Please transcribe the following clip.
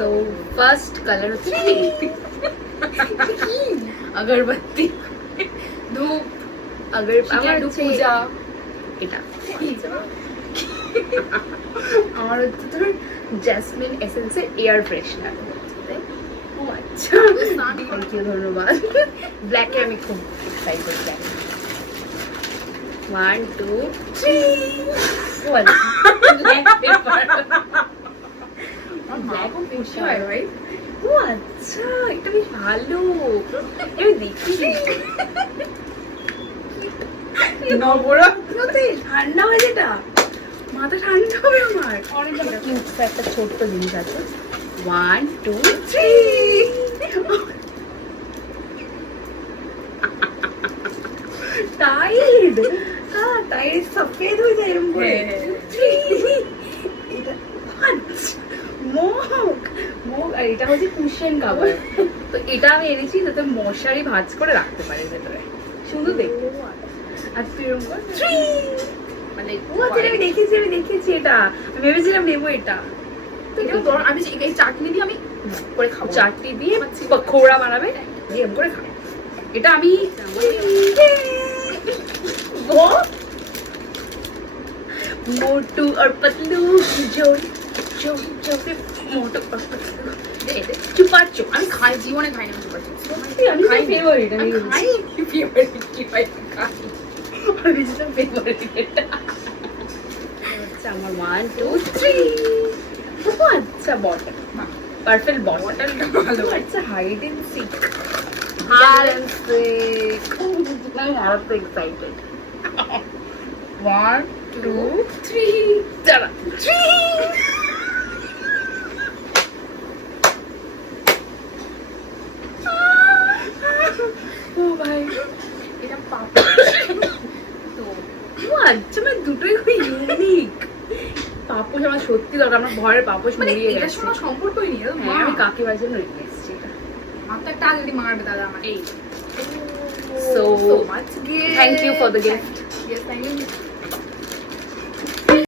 So first colour হচ্ছে আগরবাতি, ধূপ, আমার হচ্ছে পূজা। এটা আমার হচ্ছে তোর জেসমিন এসেন্সের এয়ার ফ্রেশনার। ও আচ্ছা, থ্যাংক ইউ, ধন্যবাদ। ব্ল্যাকে আমি খুব excited. Black 1 2 3 black pepper. Black খুশি হয় ভাই। ও আচ্ছা, এটা বেশ ভালো। এবার দেখি ঠান্ডা হয় যেটা, মাথা ঠান্ডা হবে আমার। একটা ছোট্ট জিনিস আছে। 1 2 3 টাইড। হ্যাঁ, টাইড সফেদ হয়ে যায় এরকম করে। এটা মগ আর এটা হচ্ছে কুশন কাভার। তো এটা আমি এনেছি যাতে মশারি ভাঁজ করে রাখতে পারি ভেতরে, সুন্দর দেখতে। আর এরকম করে 3 মানে আমি দেখেছি এটা, আমি ভেবেছিলাম নেবো এটা। আমি এই চাটনি দিয়ে আমি করে খাবো, চাটনি দিয়ে পকোড়া বানাবে, দিয়ে এরকম করে খাবো। এটা আমি মোটু আর পতলু কি জোড়ি, জোড়ি জোড়ি মোটু আর পতলু। চুপাচু আমি খাই, জীবনে খাই না চুপা চুপ। আমি ফেভারিট, আমি খাই ফেভারিট কি ভাই খাই আমি যেটা ফেভারিট এটা হচ্ছে আমার 1 2 3। ও আচ্ছা, বটল, পার্পল বটল ভালো। আচ্ছা, hide and seek, hide and seek. আমি আর তো এক্সাইটেড। 1 2 3 দাঁড়া 3। ও ভাই, এটা পাপা। তো ও আচ্ছা, মানে দুটোই খুব ইউনিক। পাপোশ আমার সত্যি দরকার, আমার ঘরের পাপোশ মানে মরিয়ে এটার গেছে। সঙ্গে সম্পর্কই নেই। হ্যাঁ, আমি কাকিমার জন্য রেখে এসেছি এটা। মাত্র একটা আগেরই মারবে দাদা আমার। এই So So, much gift. thank you for the gift. Yes, thank you.